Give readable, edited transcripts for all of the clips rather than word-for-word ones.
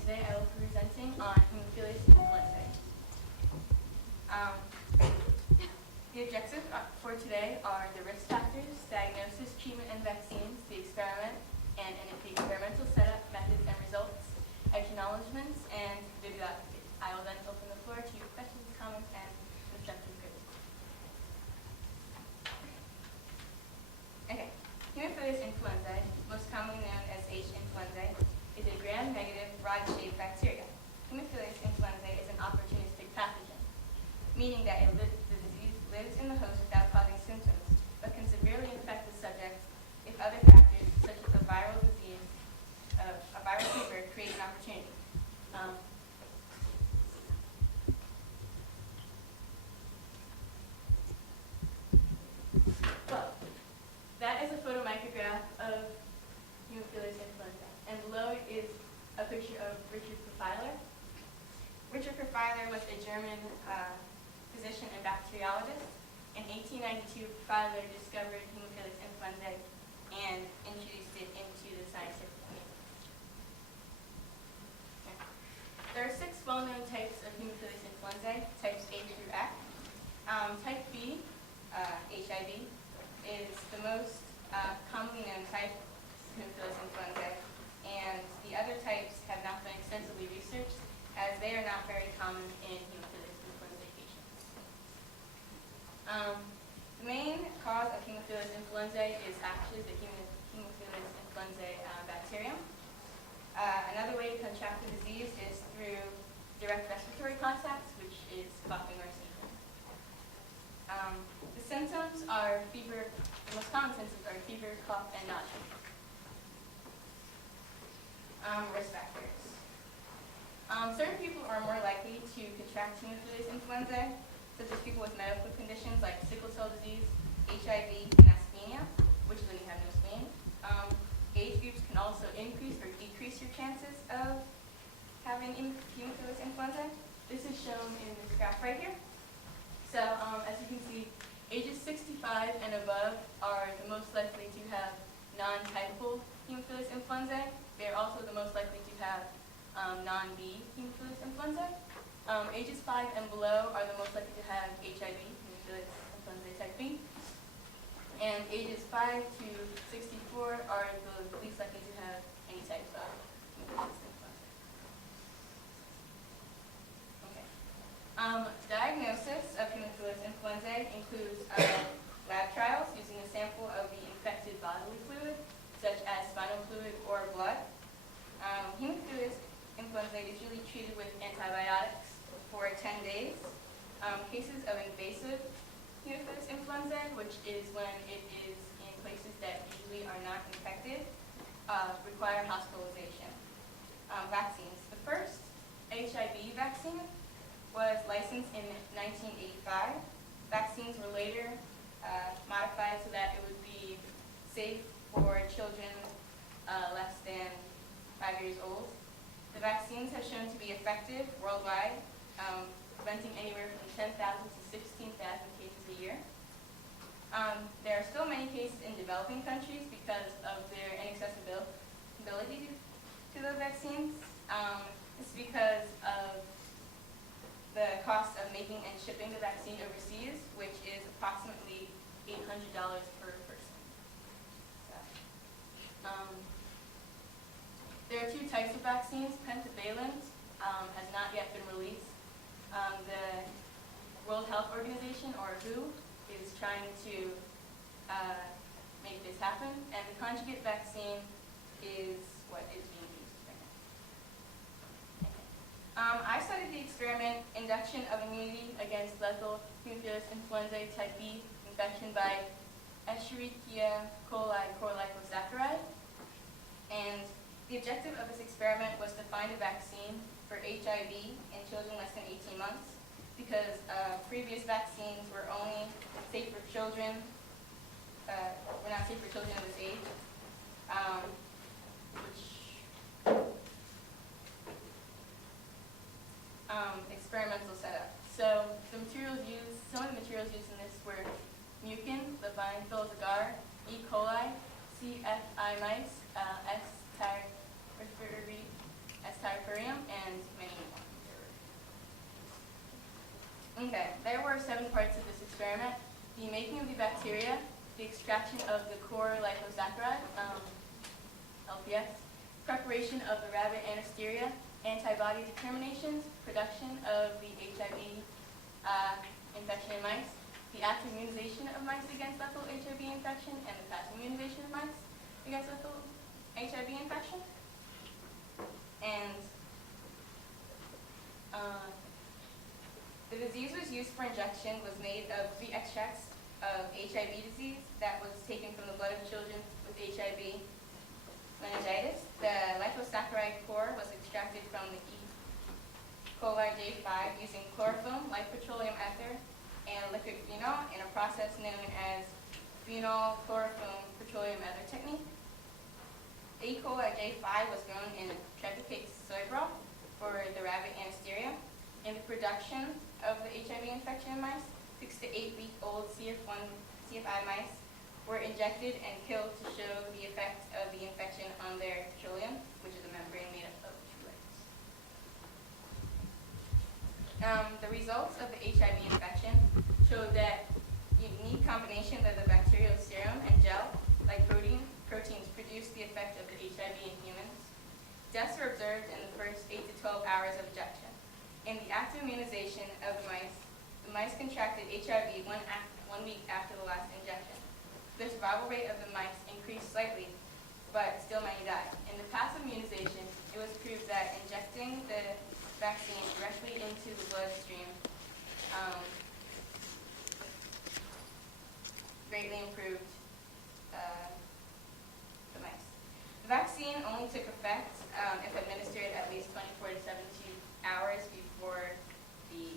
today I will be presenting on Haemophilus influenzae. The objectives for today are the risk factors, diagnosis, treatment, and vaccines, the experiment, and the experimental setup, methods, and results, acknowledgments, and bibliography. I will then open the floor to questions, comments, and constructive criticism. Okay, Haemophilus influenzae, most commonly known as H. influenzae, is a gram-negative, rod-shaped bacteria. Haemophilus influenzae is an opportunistic pathogen, meaning that the disease lives in the host without causing symptoms, but can severely infect the subject if other factors, such as a viral disease, a viral fever, create an opportunity. Well, that is a photomicrograph of Haemophilus influenzae, and below it is a picture of Richard Profiler. Richard Profiler was a German physician and bacteriologist. In 1892, Profiler discovered Haemophilus influenzae and introduced it into the scientific community. Okay. There are 6 well-known types of Haemophilus influenzae, types A through F. Type B, HIV, is the most commonly known type of Haemophilus influenzae, and the other types have not been extensively researched, as they are not very common in Haemophilus influenzae patients. The main cause of Haemophilus influenzae is actually the Haemophilus influenzae bacterium. Another way to contract the disease is through direct respiratory contacts, which is coughing or sneezing. The symptoms are fever. The most common symptoms are fever, cough, and nausea. Risk factors. Certain people are more likely to contract Haemophilus influenzae, such as people with medical conditions like sickle cell disease, HIV, and aspenia, which is when you have no spleen. Age groups can also increase or decrease your chances of having Haemophilus influenzae. This is shown in this graph right here. So, as you can see, ages 65 and above are the most likely to have non-typal Haemophilus influenzae. They are also the most likely to have non-B Haemophilus influenzae. Ages 5 and below are the most likely to have HIV, Haemophilus influenzae type B. And ages 5 to 64 are the least likely to have any type of Haemophilus influenzae. Okay. Diagnosis of Haemophilus influenzae includes lab trials using a sample of the infected bodily fluid, such as spinal fluid or blood. Haemophilus influenzae is usually treated with antibiotics for 10 days. Cases of invasive Haemophilus influenzae, which is when it is in places that usually are not infected, require hospitalization. Vaccines. The first HIV vaccine was licensed in 1985. Vaccines were later modified so that it would be safe for children less than 5 years old. The vaccines have shown to be effective worldwide, preventing anywhere from 10,000 to 16,000 cases a year. There are still many cases in developing countries because of their inaccessibility to the vaccines. It's because of the cost of making and shipping the vaccine overseas, which is approximately $800 per person. So, there are 2 types of vaccines. Pentavalent has not yet been released. The World Health Organization, or WHO, is trying to make this happen, and the conjugate vaccine is what is being used right now. Okay. I studied the experiment induction of immunity against lethal Haemophilus influenzae type B infection by Escherichia coli glycosaccharide, and the objective of this experiment was to find a vaccine for HIV in children less than 18 months, because previous vaccines were only safe for children, were not safe for children of this age, experimental setup. So the materials used, some of the materials used in this were mucin, the Bindfills agar, E. coli, CFI mice, S. typhurium, 7 parts of this experiment: the making of the bacteria, the extraction of the core liposaccharide, LPS, preparation of the rabbit anesthesia, antibody determinations, production of the HIV infection in mice, the active immunization of mice against lethal HIV infection, and the passive immunization of mice against lethal HIV infection. And the disease was used for injection was made of 3 extracts of HIV disease that was taken from the blood of children with HIV meningitis. The liposaccharide core was extracted from the E. coli J5 using chloroform, light petroleum ether, and liquid phenol in a process known as phenol chloroform petroleum ether technique. E. coli J5 was grown in trepidate soy broth for the rabbit anesthesia. In the production of the HIV infection in mice, 6 to 8 week old CFI mice were injected and killed to show the effect of the infection on their petroleum, which is a membrane made up of 2 layers. The results of the HIV infection showed that unique combination of the bacterial serum and gel-like proteins produced the effect of the HIV in humans. Deaths were observed in the first 8 to 12 hours of injection. In the active immunization of the mice contracted HIV 1 week after the last injection. The survival rate of the mice increased slightly, but still many died. In the passive immunization, it was proved that injecting the vaccine directly into the bloodstream greatly improved the mice. The vaccine only took effect if administered at least 24 to 72 hours before the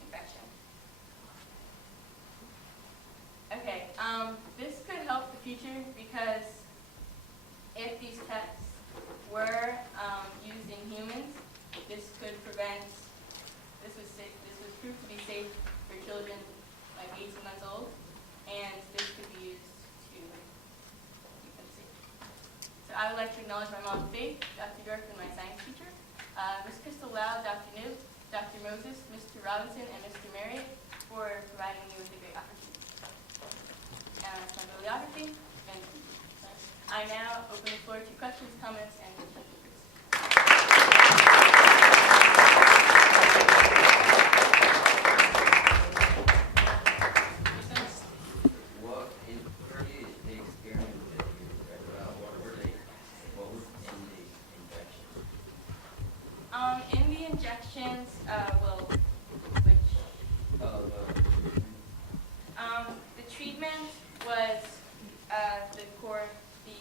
infection. Okay, this could help the future because if these tests were used in humans, this could prevent. This was proved to be safe for children like 18 months old, and this could be used to keep them safe. So I would like to acknowledge my mom, Faith, Dr. York, and my science teacher, Ms. Crystal Lau, Dr. New, Dr. Moses, Mr. Robinson, and Mr. Marriott for providing me with a great opportunity. And that's my bibliography. And I now open the floor to questions, comments, and questions. In the injections, the treatment was the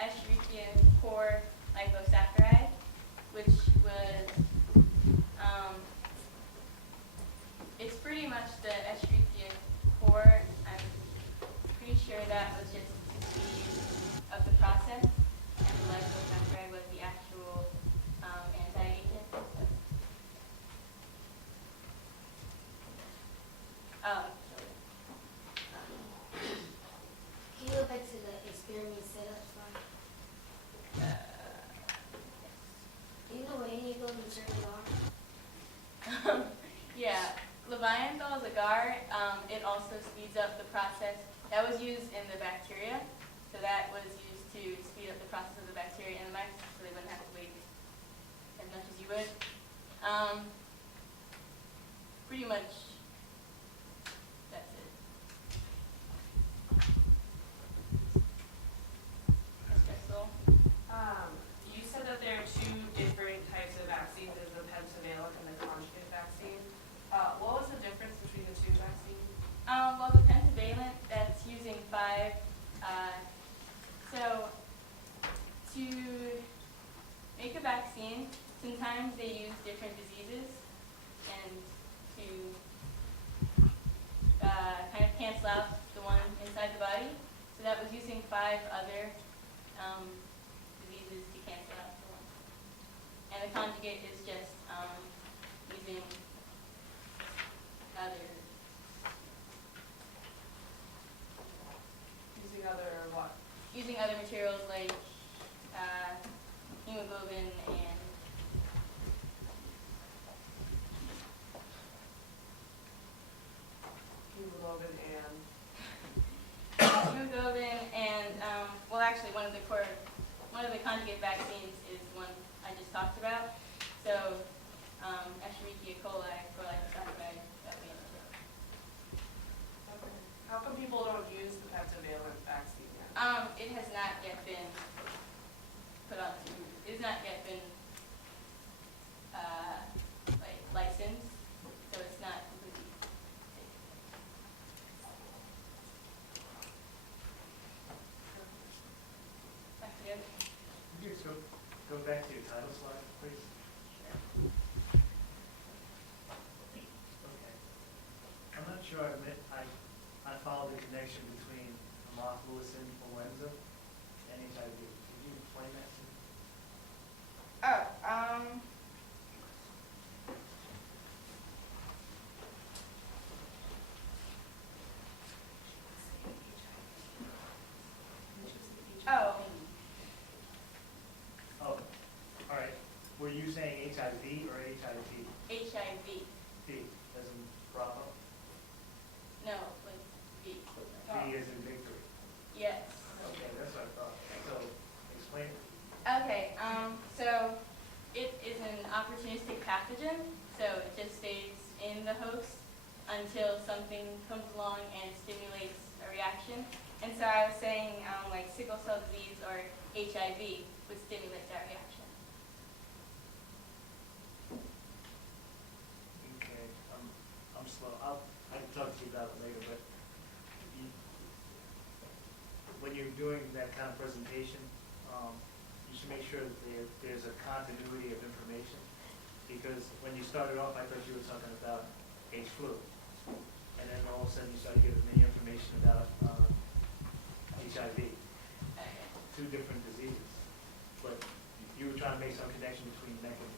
Escherichia core liposaccharide, which was, it's pretty much the Escherichia core. I'm pretty sure that was just the speed of the process, and the liposaccharide was the actual anti-agent. Can you go back to the experiment setup slide? Do you know what any of those materials are? Yeah, levianthal is agar. It also speeds up the process. That was used in the bacteria, so that was used to speed up the process of the bacteria in the mice, so they wouldn't have to wait as much as you would. Pretty much, that's it. Ms. Crystal? You said that there are 2 different types of vaccines, there's the pentavalent and the conjugate vaccine. What was the difference between the 2 vaccines? Well, the pentavalent, that's using 5. So to make a vaccine, sometimes they use different diseases and to kind of cancel out the one inside the body. So that was using 5 other diseases to cancel out the one. And the conjugate is just using other. Using other what? Using other materials like hemoglobin and one of the conjugate vaccines is one I just talked about. So, Escherichia coli for like that we know. Okay. How come people don't use the pentavalent vaccine yet? It has not yet been put on, it's not yet been, like licensed, so it's not completely safe. Back to the other. Could you just go back to your title slide, please? Okay. I'm not sure I followed the connection between Haemophilus influenza and HIV. Could you explain that to me? Oh, Oh, all right. Were you saying HIV or HIV? HIV. B, as in Bravo? No, like B. V as in victory. Yes. Okay, that's what I thought. So, explain it. Okay, so it is an opportunistic pathogen, so it just stays in the host until something comes along and stimulates a reaction. And so I was saying, like sickle cell disease or HIV would stimulate that reaction. Okay, I'm slow. I can talk to you about it later, but when you're doing that kind of presentation, you should make sure that there's a continuity of information. Because when you started off, I thought you were talking about H flu. And then all of a sudden you started giving me information about HIV. Two different diseases. But you were trying to make some connection between mechanisms.